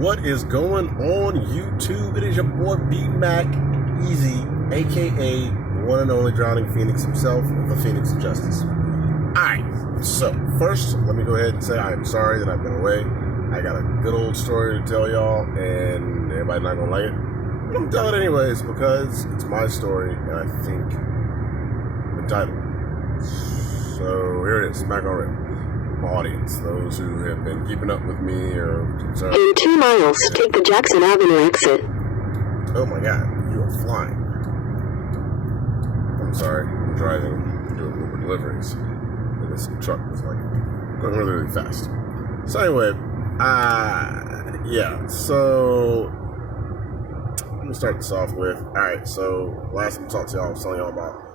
What is going on, YouTube? It is your boy B Mac Easy, aka one and only Drowning Phoenix himself, the Phoenix of Justice. Alright, so first, let me go ahead and say I am sorry that I've been away. I got a good old story to tell y'all, and everybody's not gonna like it. But I'm gonna tell it anyways because it's my story, and I think I'm entitled. So here it is, Mackonreal. My audience, those who have been keeping up with me or concerned. In 2 miles, take the Jackson Avenue exit. Oh my god, you are flying. I'm sorry, I'm driving, doing Uber deliveries, and this truck was like going really, really fast. So anyway, yeah, so let me start this off with, alright, so last time I talked to y'all, I was telling y'all about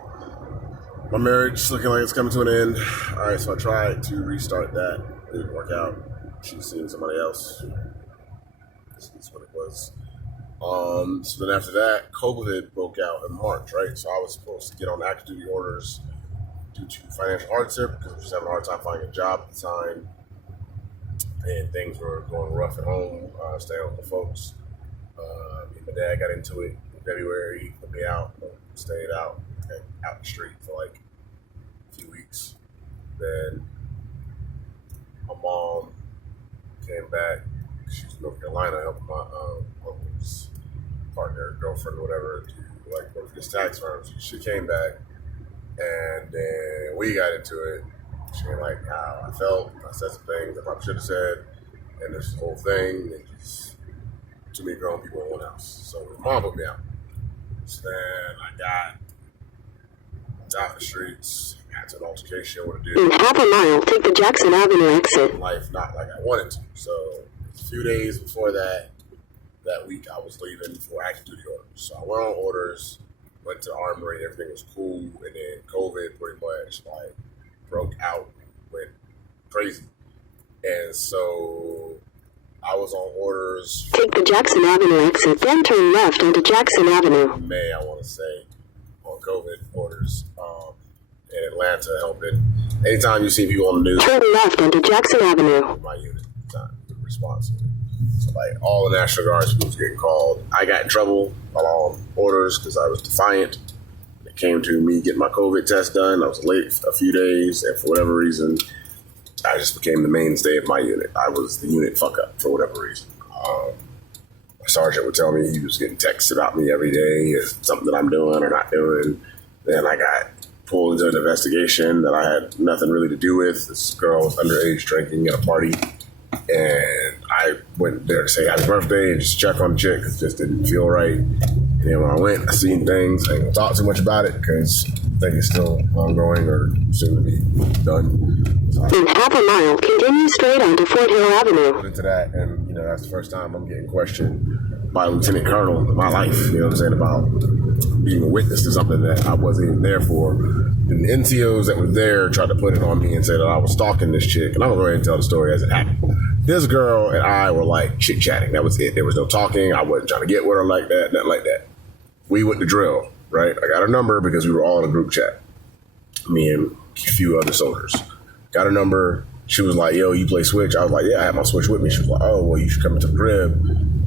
my marriage looking like it's coming to an end. Alright, so I tried to restart that. It didn't work out. She's seeing somebody else. That's what it was. So then after that, COVID broke out in March, right? So I was supposed to get on active duty orders due to financial hardship because I was just having a hard time finding a job at the time. And things were going rough at home, staying with the folks. Me and my dad got into it in February. He put me out, stayed out the street for like a few weeks. Then my mom came back. She was in North Carolina helping my uncle's partner, girlfriend, whatever, to like work for his tax firms. She came back, and then we got into it. She didn't like how I felt. I said some things I probably should have said, and this whole thing, and just too many grown people in one house. So my mom put me out. So then I got out the streets, got to an altercation with a dude. In half a mile, take the Jackson Avenue exit. Life not like I wanted to. So a few days before that week I was leaving for active duty orders. So I went on orders, went to the armory, everything was cool, and then COVID pretty much like broke out, went crazy. And so I was on orders. Take the Jackson Avenue exit, then turn left onto Jackson Avenue. May, I want to say, on COVID orders in Atlanta, helping. Anytime you see people on the news, turn left onto Jackson Avenue. My unit, time response. So like all the National Guard people was getting called. I got in trouble while on orders because I was defiant. It came to me getting my COVID test done. I was late a few days, and for whatever reason, I just became the mainstay of my unit. I was the unit fuck up for whatever reason. My sergeant would tell me he was getting texts about me every day, something that I'm doing or not doing. Then I got pulled into an investigation that I had nothing really to do with. This girl was underage drinking at a party, and I went there to say happy birthday and just check on the chick because it just didn't feel right. And then when I went, I seen things. I ain't gonna talk too much about it because I think it's still ongoing or soon to be done. In half a mile, continue straight onto Fort Hill Avenue. Into that, and that's the first time I'm getting questioned by a lieutenant colonel in my life. You know what I'm saying, about being a witness to something that I wasn't even there for. And the NCOs that were there tried to put it on me and say that I was stalking this chick. And I'm gonna go ahead and tell the story as it happened. This girl and I were like chit chatting. That was it. There was no talking. I wasn't trying to get with her like that, nothing like that. We went to drill, right? I got her number because we were all in a group chat. Me and a few other soldiers. Got her number. She was like, yo, you play Switch? I was like, yeah, I have my Switch with me. She was like, oh, well, you should come into the crib.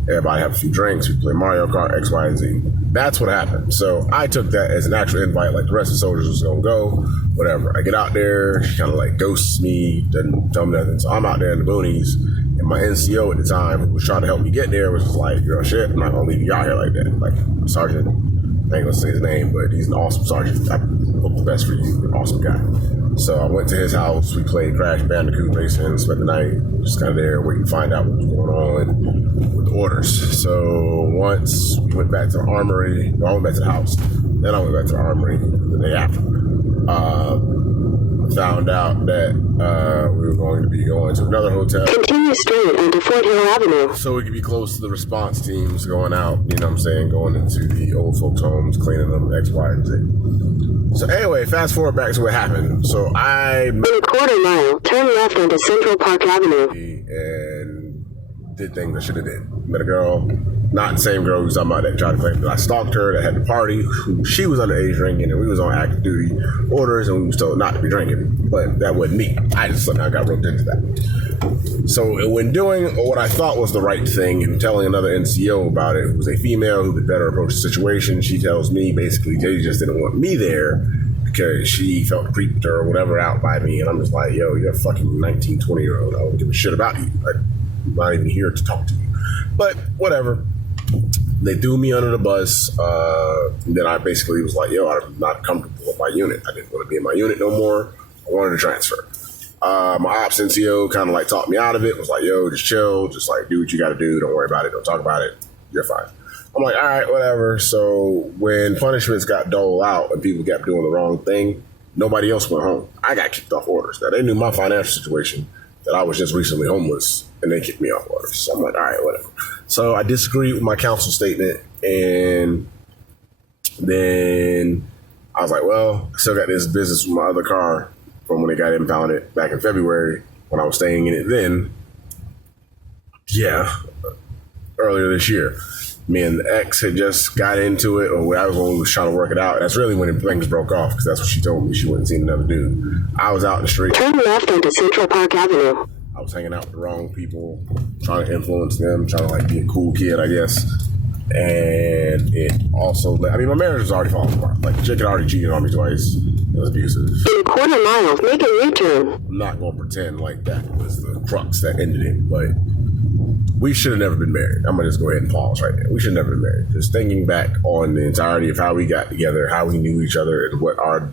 Everybody have a few drinks. We play Mario Kart, X, Y, and Z. That's what happened. So I took that as an actual invite, like the rest of the soldiers was going to go, whatever. I get out there. She kind of like ghosts me, doesn't tell me nothing. So I'm out there in the boonies. And my NCO at the time, who was trying to help me get there, was just like, girl, shit, I'm not going to leave you out here like that. Like, Sergeant, I ain't going to say his name, but he's an awesome sergeant. I hope the best for you. You're an awesome guy. So I went to his house. We played Crash Bandicoot Racing, spent the night just kind of there waiting to find out what was going on with the orders. So once we went back to the armory, I went back to the house. Then I went back to the armory the day after. Found out that we were going to be going to another hotel. Continue straight onto Fort Hill Avenue. So we could be close to the response teams going out, you know what I'm saying, going into the old folks' homes, cleaning them, X, Y, and Z. So anyway, fast forward back to what happened. So in a quarter mile, turn left onto Central Park Avenue. And did things I should have did. Met a girl, not the same girl who's talking about that tried to claim that I stalked her, that had the party. She was underage drinking, and we was on active duty orders, and we was told not to be drinking. But that wasn't me. I just somehow got roped into that. So when doing what I thought was the right thing and telling another NCO about it, who was a female who could better approach the situation, she tells me basically they just didn't want me there because she felt creeped or whatever out by me. And I'm just like, yo, you're a fucking 19, 20-year-old. I don't give a shit about you. I'm not even here to talk to you. But whatever. They threw me under the bus. Then I basically was like, yo, I'm not comfortable with my unit. I didn't want to be in my unit no more. I wanted to transfer. My ops NCO kind of like talked me out of it. Was like, yo, just chill. Just like do what you got to do. Don't worry about it. Don't talk about it. You're fine. I'm like, all right, whatever. So when punishments got doled out and people kept doing the wrong thing, nobody else went home. I got kicked off orders. Now, they knew my financial situation, that I was just recently homeless, and they kicked me off orders. So I'm like, all right, whatever. So I disagreed with my council statement, and then I was like, well, I still got this business with my other car from when it got impounded back in February when I was staying in it then. Yeah, earlier this year. Me and the ex had just got into it, or I was when we was trying to work it out. That's really when things broke off, because that's what she told me. She wouldn't see another dude. I was out in the street. Turn left onto Central Park Avenue. I was hanging out with the wrong people, trying to influence them, trying to like be a cool kid, I guess. And it also, I mean, my marriage was already falling apart. Like, the chick had already cheated on me twice. It was abusive. In a quarter mile, make a U-turn. I'm not going to pretend like that was the crux that ended it, but we should have never been married. I'm going to just go ahead and pause right there. We should have never been married. Just thinking back on the entirety of how we got together, how we knew each other, and what our